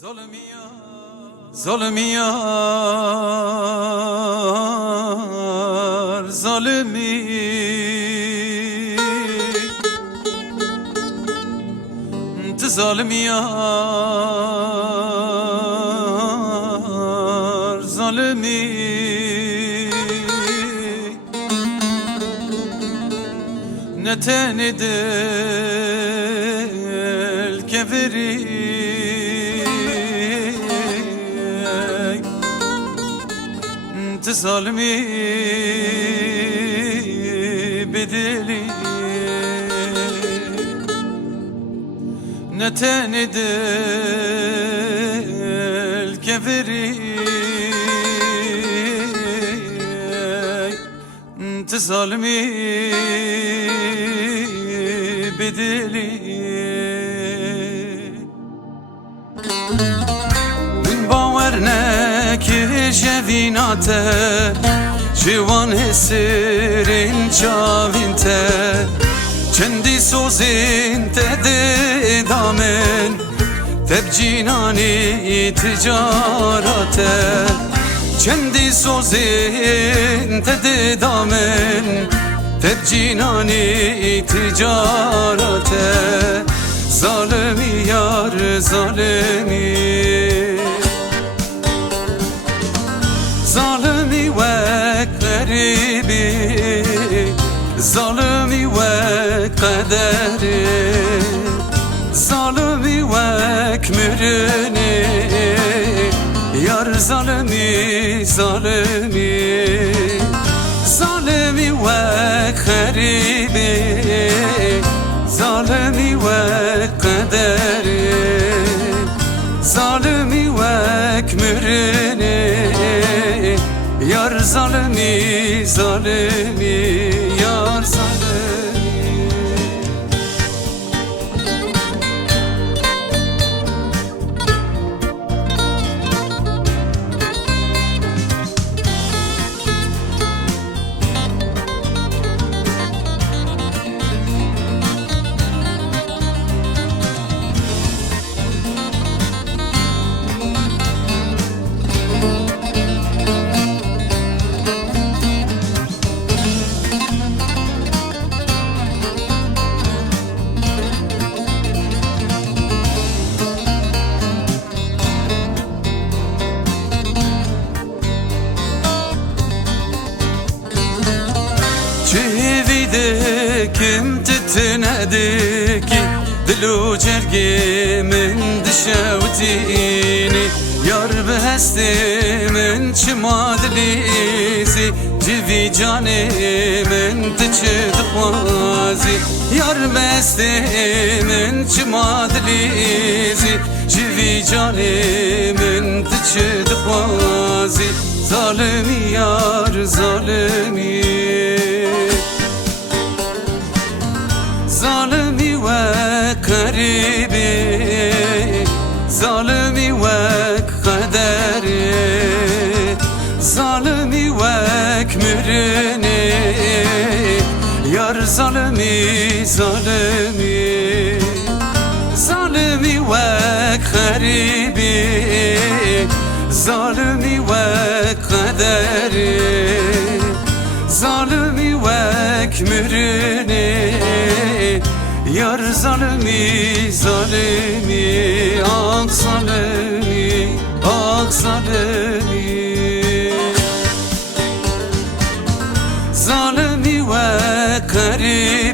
Zulmü yar, zulmü zulmü yar, zulmü ne teni del keveri ظالمي بدلي نتاني دل كفري انت ظالمي بدلي من باورنا جویناته جوان حسرین چاوینته چندی سوزین تدامن تبجینانی تجارته چندی سوزین تدامن تبجینانی تجارته ظالمی یار ظالمی ظالمي وقريبي ظالمي وقدري ظالمي وكمرني يار ظالمي ظالمي ظالمي وقريبي ظالمي وقدري ظالمي وكمرني yar zalimi zalimi yar zalimi kim titnediki dilu cergi min dişevtini yar behesti min çimadlizi civi cani min tıçıdıkvazi yar behesti min çimadlizi civi cani min tıçıdıkvazi zalimi yar zalimi ظالمي وقريبي ظالمي وقدري ظالمي وكمرني يار ظالمي ظالمي ظالمي وقريبي ظالمي وقدري ظالمي وكمرني yar zalimi zalimi ah zalimi ah zalimi zalimi ve karib